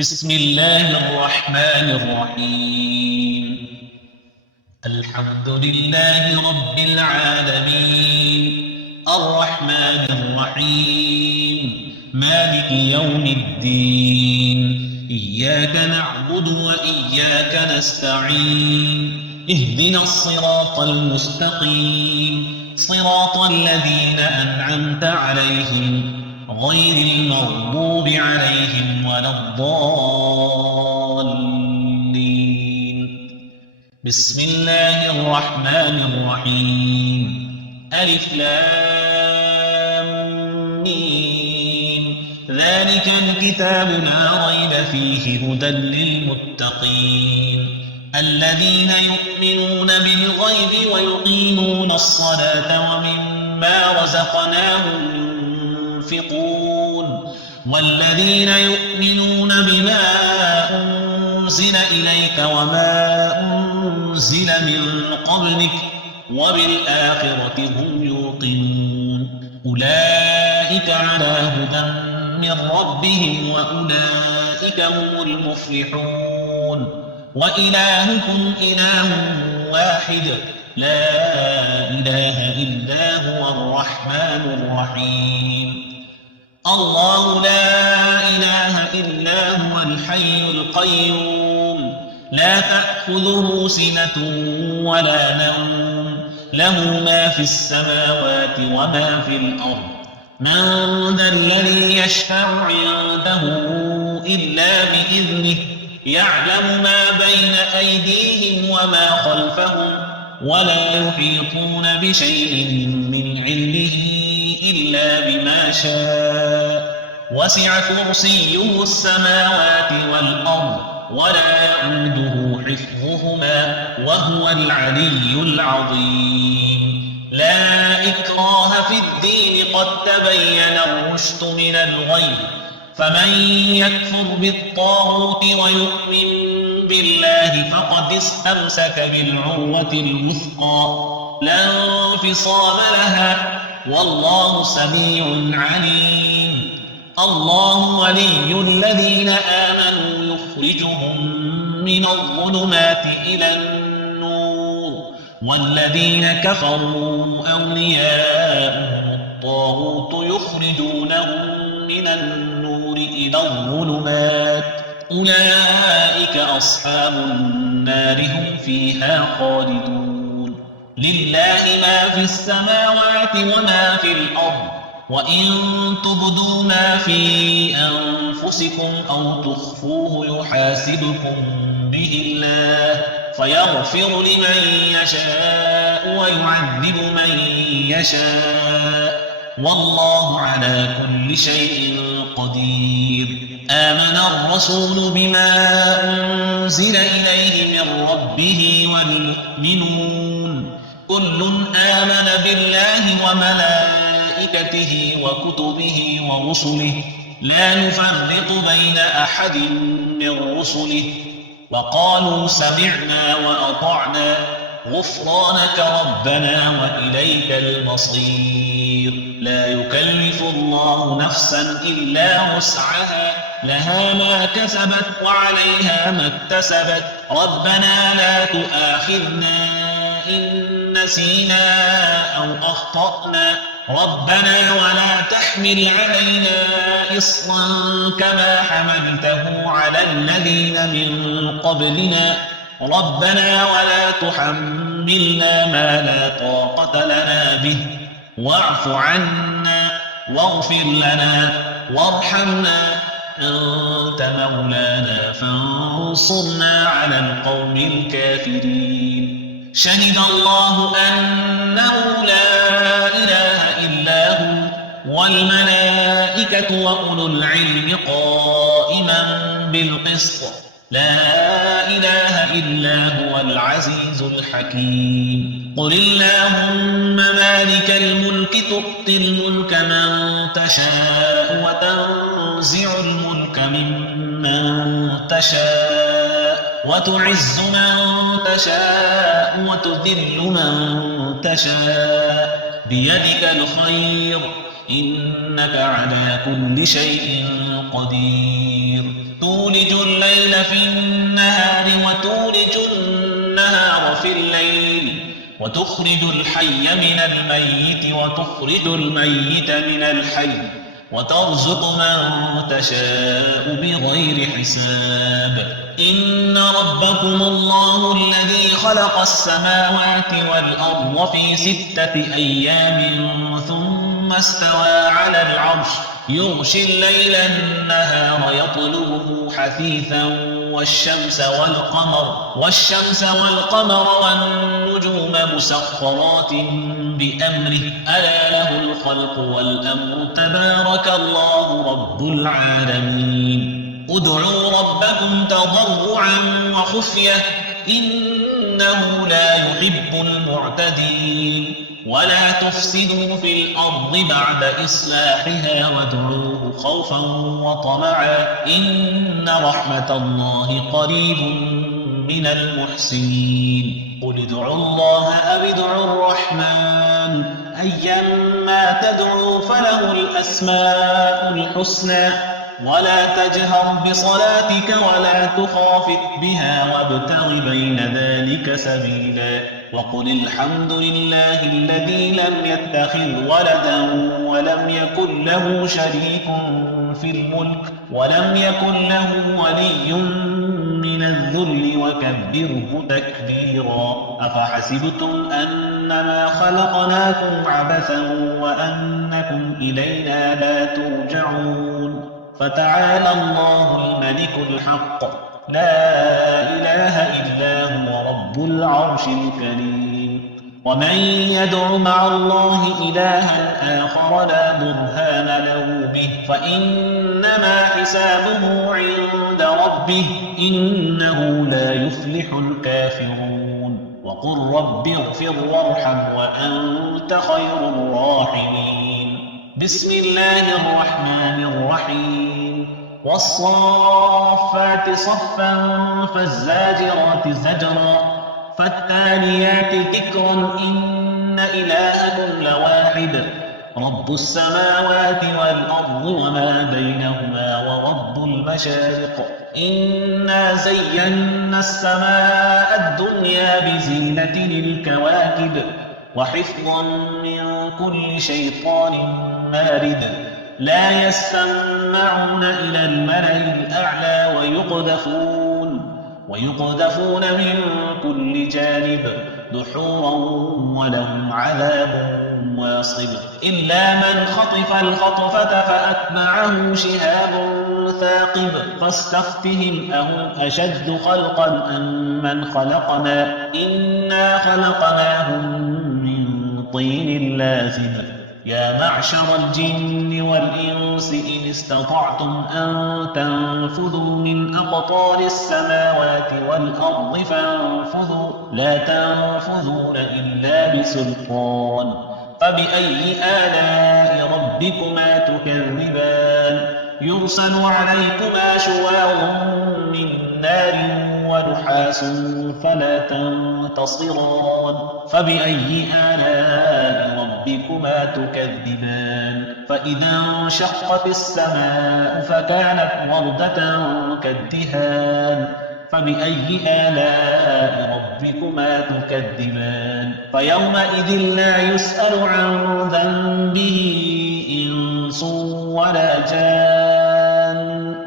بسم الله الرحمن الرحيم. الحمد لله رب العالمين، الرحمن الرحيم، مالك يوم الدين. إياك نعبد وإياك نستعين، اهدنا الصراط المستقيم، صراط الذين أنعمت عليهم غير المغضوب عليهم ولا الضالين. بسم الله الرحمن الرحيم. ألف لام ميم. ذلك الكتاب لا ريب فيه هدى للمتقين الذين يؤمنون بالغيب ويقيمون الصلاة ومما رزقناهم ينفقون والذين يؤمنون بما أنزل إليك وما أنزل من قبلك وبالآخرة هم يوقنون أولئك على هدى من ربهم وأولئك هم المفلحون. وإلهكم إله واحد لا إله إلا هو الرحمن الرحيم. الله لا إله إلا هو الحي القيوم لا تأخذه سنة ولا نوم له ما في السماوات وما في الأرض. من ذا الذي يشفع عنده إلا بإذنه يعلم ما بين أيديهم وما خلفهم ولا يحيطون بشيء من علمه إلا بما شاء وسع كرسيه السماوات والأرض ولا يؤوده حفظهما وهو العلي العظيم. لا إكراه في الدين قد تبين الرشد من الغي فمن يكفر بالطاغوت ويؤمن بالله فقد استمسك بالعروة الوثقى لا انفصام لها والله سميع عليم. الله ولي الذين آمنوا يخرجهم من الظلمات إلى النور والذين كفروا أولياءهم الطاغوت يخرجونهم من النور إلى الظلمات أولئك أصحاب النار هم فيها خالدون. لله ما في السماوات وما في الأرض وإن تبدوا ما في أنفسكم أو تخفوه يحاسبكم به الله فيغفر لمن يشاء ويعذب من يشاء والله على كل شيء قدير. آمن الرسول بما أنزل إليه من ربه والمؤمنون كل آمن بالله وملائكته وكتبه ورسله لا نفرق بين أحد من رسله وقالوا سمعنا وأطعنا غفرانك ربنا وإليك المصير. لا يكلف الله نفسا إلا وسعها لها ما كسبت وعليها ما اكتسبت ربنا لا تؤاخذنا إن نسينا أو أخطأنا ربنا ولا تحمل علينا إصرا كما حملته على الذين من قبلنا ربنا ولا تحملنا ما لا طاقة لنا به واعف عنا واغفر لنا وارحمنا أنت مولانا فانصرنا على القوم الكافرين. شهد الله أنه لا إله إلا هو والملائكة وأولو العلم قائما بالقسط لا إله إلا هو العزيز الحكيم. قل اللهم مالك الملك تؤتي الملك من تشاء وتنزع الملك ممن تشاء وتعز من تشاء وتذل من تشاء بيدك الخير إنك على كل شيء قدير تولج الليل في النهار وتولج النهار في الليل وتخرج الحي من الميت وتخرج الميت من الحي وترزق من تشاء بغير حساب إن ربكم الله الذي خلق السماوات والأرض في 6 أيام ثم استوى على العرش يغشي الليل النهار يطلبه حثيثا والشمس والقمر والنجوم مسخرات بأمره ألا له الخلق والأمر تبارك الله رب العالمين ادعوا ربكم تضرعا وخفية إنه لا يحب المعتدين ولا تفسدوا في الأرض بعد إصلاحها وادعوه خوفا وطمعا إن رحمة الله قريب من المحسنين قل ادعوا الله أو ادعوا الرحمن أيما تدعوا فله الأسماء الحسنى ولا تجهر بصلاتك ولا تخافت بها وابتغ بين ذلك سبيلا وقل الحمد لله الذي لم يتخذ ولدا ولم يكن له شريك في الملك ولم يكن له ولي من الذل وكبره تكبيرا أفحسبتم أنما خلقناكم عبثا وأنكم إلينا لا ترجعون فتعالى الله الملك الحق لا إله إلا هو رب العرش الكريم ومن يدع مع الله إلها آخر لا برهان له به فإنما حسابه عند ربه إنه لا يفلح الكافرون وقل رب اغفر وارحم وأنت خير الراحمين بسم الله الرحمن الرحيم والصافات صفا فالزاجرات زجرا فالتاليات ذكرا إن إلهكم لواحد رب السماوات والأرض وما بينهما ورب المشارق إنا زينا السماء الدنيا بزينة الكواكب وحفظا من كل شيطان مارد لا يسمعون إلى الملأ الأعلى ويقذفون من كل جانب دحورا ولهم عذاب واصب إلا من خطف الخطفة فأتبعه شهاب ثاقب فاستفتهم أهم أشد خلقا أم من خلقنا إنا خلقناهم من طين لازب يا معشر الجن والإنس إن استطعتم أن تنفذوا من أقطار السماوات والأرض فانفذوا لا تنفذون إلا بسلطان فبأي آلاء ربكما تكذبان يرسل عليكما شواظ من نار ونحاس فلا تنتصران فبأي آلاء ربكما تكذبان فإذا انشقت السماء فكانت وردة كالدهان فبأي آلاء ربكما تكذبان فيومئذ لا يسأل عن ذنبه إنس ولا جان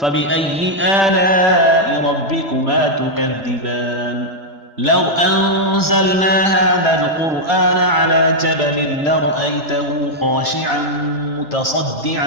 فبأي آلاء ربكما تكذبان لو أنزلنا هذا القرآن على جبل لرأيته خاشعا متصدعا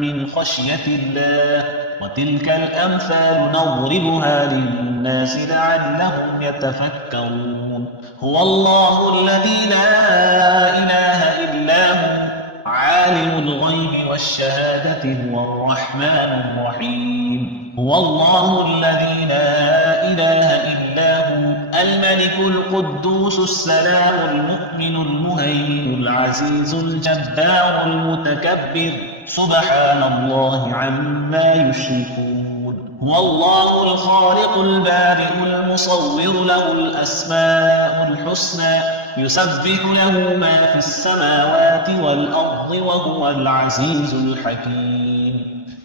من خشية الله وتلك الأمثال نضربها للناس لعلهم يتفكرون هو الله الذي لا إله إلا هو عالم الغيب والشهادة هو الرحمن الرحيم هو الله الذي لا إله إلا هو الملك القدوس السلام المؤمن المهيمن العزيز الجبار المتكبر سبحان الله عما يشركون هو الله الخالق البارئ المصور له الأسماء الحسنى يسبح له ما في السماوات والأرض وهو العزيز الحكيم.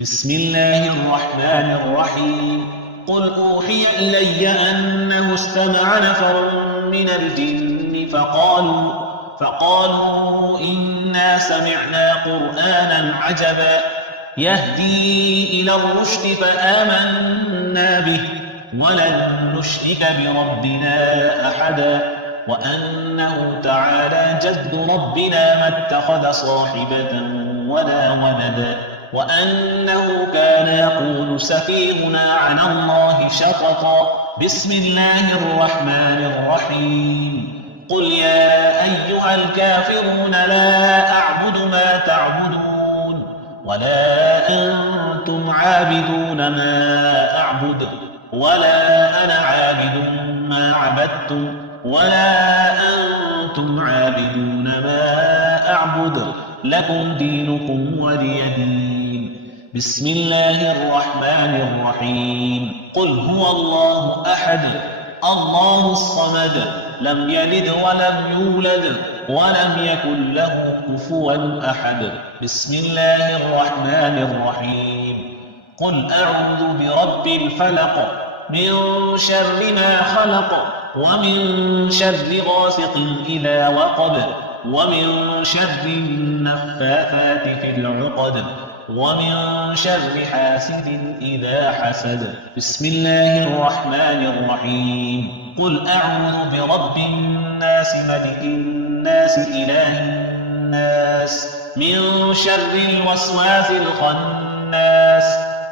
بسم الله الرحمن الرحيم. قل أوحي إلي أنه استمع نفر من الجن فقالوا إنا سمعنا قرآنا عجبا يهدي إلى الرشد فآمنا به ولن نشرك بربنا أحدا وأنه تعالى جد ربنا ما اتخذ صاحبة ولا ولدا وأنه كان يقول سفيهنا على الله شططا. بسم الله الرحمن الرحيم. قل يا أيها الكافرون لا أعبد ما تعبدون ولا أنتم عابدون ما أعبد ولا أنا عابد ما عبدتم ولا أنتم عابدون ما أعبد لكم دينكم ولي دين. بسم الله الرحمن الرحيم. قل هو الله أحد الله الصمد لم يلد ولم يولد ولم يكن له كفوا أحد. بسم الله الرحمن الرحيم. قل أعوذ برب الفلق من شر ما خلق ومن شر غاسق إذا وقب ومن شر النفاثات في العقد ومن شر حاسد إذا حسد. بسم الله الرحمن الرحيم. قل أعوذ برب الناس ملك الناس إله الناس من شر الوسواس الخناس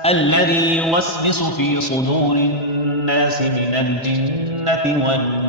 الذي يوسوس في صدور الناس من الجنة والناس.